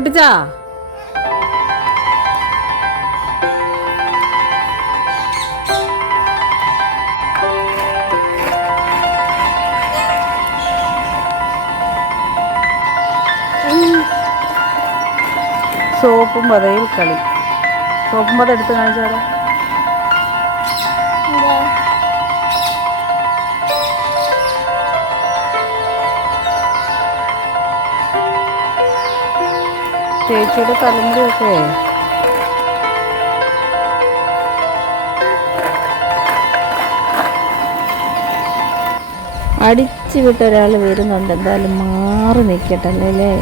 പൊട്ടിച്ചാ സോപ്പും പതയിൽ കളി. സോപ്പും പത എടുത്ത് കാണിച്ചാലോ? ചേച്ചിയുടെ തലമുറയൊക്കെ അടിച്ചു വിട്ട ഒരാൾ വരുന്നുണ്ട്. എന്തായാലും മാറി നിൽക്കട്ടല്ലേ.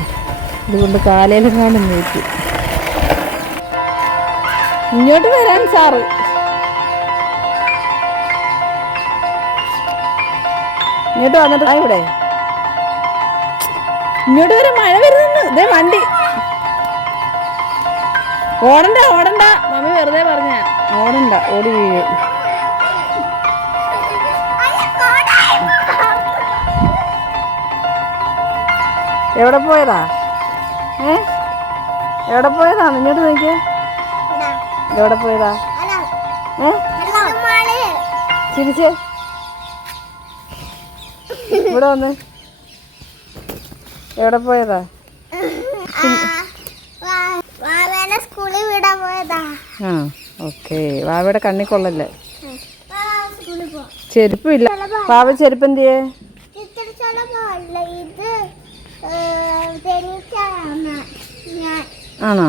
ഇതുകൊണ്ട് കാലയിലെങ്ങാനും നീക്കി ഇങ്ങോട്ട് വരാൻ സാറ്. ഇങ്ങോട്ട് വന്നിട്ട് ഇവിടെ ഇങ്ങോട്ട് വരെ മഴ വരുന്നു. ഇതേ വണ്ടി ഓടണ്ട ഓടണ്ട. മമ്മി വെറുതെ പറഞ്ഞ ഓടണ്ട, ഓടി വീഴും. എവിടെ പോയതാ? എവിടെ പോയതാ? ഇങ്ങോട്ട് നോക്കിയേ. എവിടെ പോയതാ? ചിരിച്ചേ, ഇവിടെ വന്ന്. എവിടെ പോയതാ? സ്കൂളിൽ വിടാൻ പോയതാ. ആ ഓക്കെ. വാവയുടെ കണ്ണി കൊള്ളല്ലേ? ചെരുപ്പില്ല. വാവ ചെരുപ്പ് എന്തിയേ? ഇത് ആണോ?